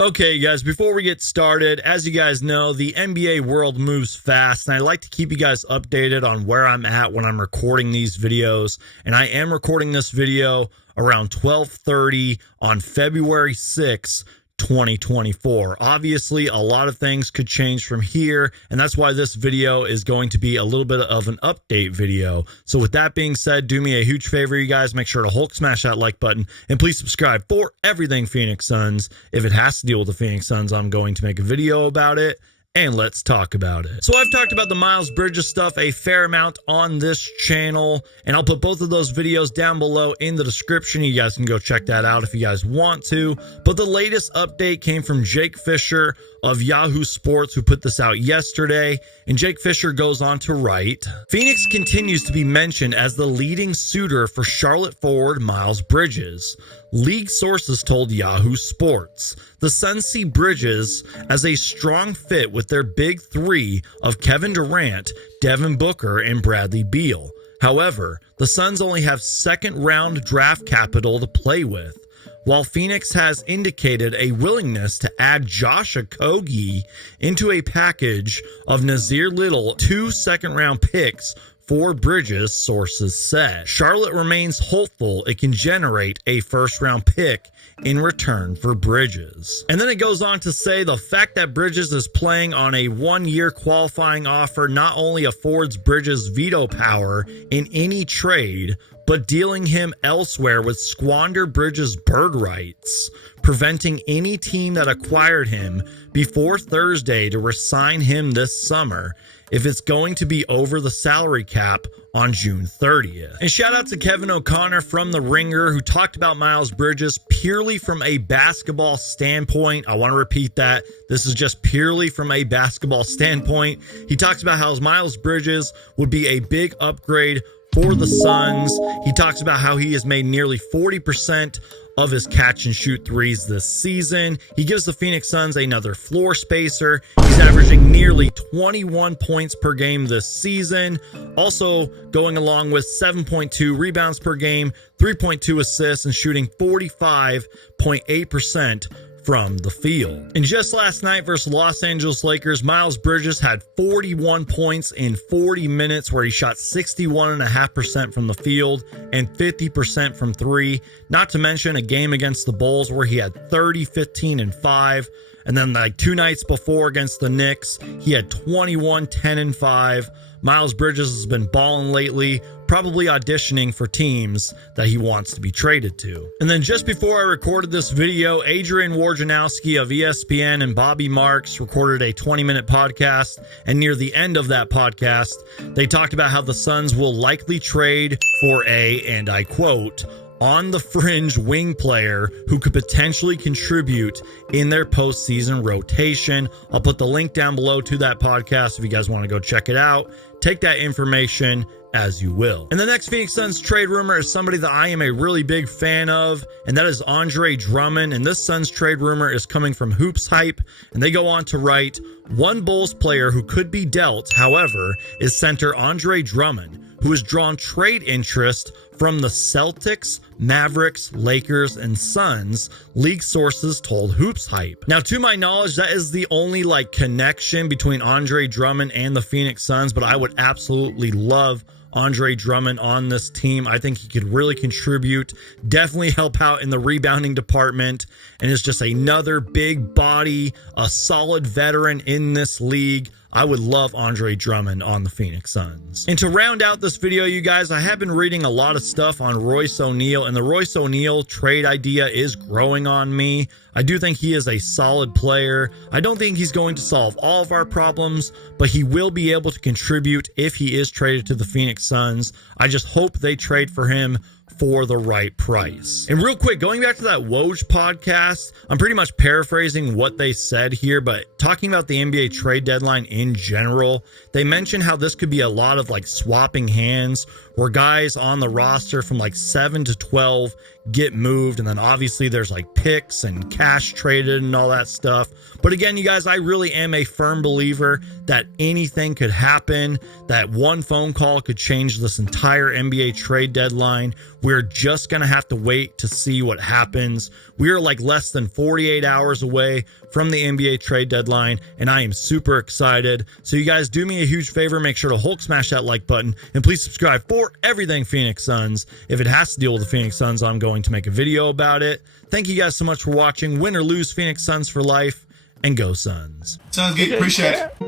Okay, guys, before we get started, as you guys know, the NBA world moves fast, and I like to keep you guys updated on where I'm at when I'm recording these videos. And I am recording this video around 12:30 on February 6th, 2024. Obviously, a lot of things could change from here, and that's why this video is going to be a little bit of an update video. So with that being said, do me a huge favor, you guys. Make sure to Hulk smash that like button, and please subscribe for everything Phoenix Suns. If it has to deal with the Phoenix Suns, I'm going to make a video about it. And let's talk about it. So I've talked about the Miles Bridges stuff a fair amount on this channel, and I'll put both of those videos down below in the description. You guys can go check that out if you guys want to. But the latest update came from Jake Fisher of Yahoo Sports, who put this out yesterday. And Jake Fisher goes on to write, Phoenix continues to be mentioned as the leading suitor for Charlotte forward Miles Bridges. League sources told Yahoo Sports the Suns see Bridges as a strong fit with their big three of Kevin Durant, Devin Booker, and Bradley Beal. However, the Suns only have second-round draft capital to play with. While Phoenix has indicated a willingness to add Josh Okogie into a package of Nasir Little, 2 second-round picks for Bridges, sources said. Charlotte remains hopeful it can generate a first-round pick in return for Bridges. And then it goes on to say the fact that Bridges is playing on a one-year qualifying offer not only affords Bridges veto power in any trade, but dealing him elsewhere would squander Bridges' bird rights, preventing any team that acquired him before Thursday to re-sign him this summer if it's going to be over the salary cap on June 30th. And shout out to Kevin O'Connor from The Ringer, who talked about Miles Bridges purely from a basketball standpoint. I want to repeat that. This is just purely from a basketball standpoint. He talks about how Miles Bridges would be a big upgrade for the Suns. He talks about how he has made nearly 40% of his catch and shoot threes this season. He gives the Phoenix Suns another floor spacer. He's averaging nearly 21 points per game this season. Also going along with 7.2 rebounds per game, 3.2 assists, and shooting 45.8% from the field. And just last night versus Los Angeles Lakers, Miles Bridges had 41 points in 40 minutes where he shot 61.5% from the field and 50% from three. Not to mention a game against the Bulls where he had 30, 15, and 5. And then like 2 nights before against the Knicks, he had 21, 10, and 5. Miles Bridges has been balling lately, probably auditioning for teams that he wants to be traded to. And then just before I recorded this video, Adrian Wojnarowski of ESPN and Bobby Marks recorded a 20-minute podcast. And near the end of that podcast, they talked about how the Suns will likely trade for a, and I quote, on the fringe wing player who could potentially contribute in their postseason rotation. I'll put the link down below to that podcast if you guys want to go check it out. Take that information as you will. And the next Phoenix Suns trade rumor is somebody that I am a really big fan of, and that is Andre Drummond. And this Suns trade rumor is coming from Hoops Hype, and they go on to write, one Bulls player who could be dealt, however, is center Andre Drummond, who has drawn trade interest from the Celtics, Mavericks, Lakers, and Suns, league sources told Hoops Hype. Now, to my knowledge, that is the only connection between Andre Drummond and the Phoenix Suns, but I would absolutely love Andre Drummond on this team. I think he could really contribute, definitely help out in the rebounding department, and is just another big body, a solid veteran in this league. I would love Andre Drummond on the Phoenix Suns. And to round out this video, you guys, I have been reading a lot of stuff on Royce O'Neal, and the Royce O'Neal trade idea is growing on me. I do think he is a solid player. I don't think he's going to solve all of our problems, but he will be able to contribute if he is traded to the Phoenix Suns. I just hope they trade for him for the right price. And real quick, going back to that Woj podcast, I'm pretty much paraphrasing what they said here, but talking about the NBA trade deadline in general, they mentioned how this could be a lot of swapping hands where guys on the roster from like 7 to 12 get moved. And then obviously there's like picks and cash traded and all that stuff. But again, you guys, I really am a firm believer that anything could happen, that one phone call could change this entire NBA trade deadline. We're just going to have to wait to see what happens. We are like less than 48 hours away from the NBA trade deadline, and I am super excited. So you guys, do me a huge favor, make sure to Hulk smash that like button, and please subscribe for everything Phoenix Suns. If it has to deal with the Phoenix Suns, I'm going to make a video about it. Thank you guys so much for watching. Win or lose, Phoenix Suns for life, and go Suns. Sounds good. Appreciate it.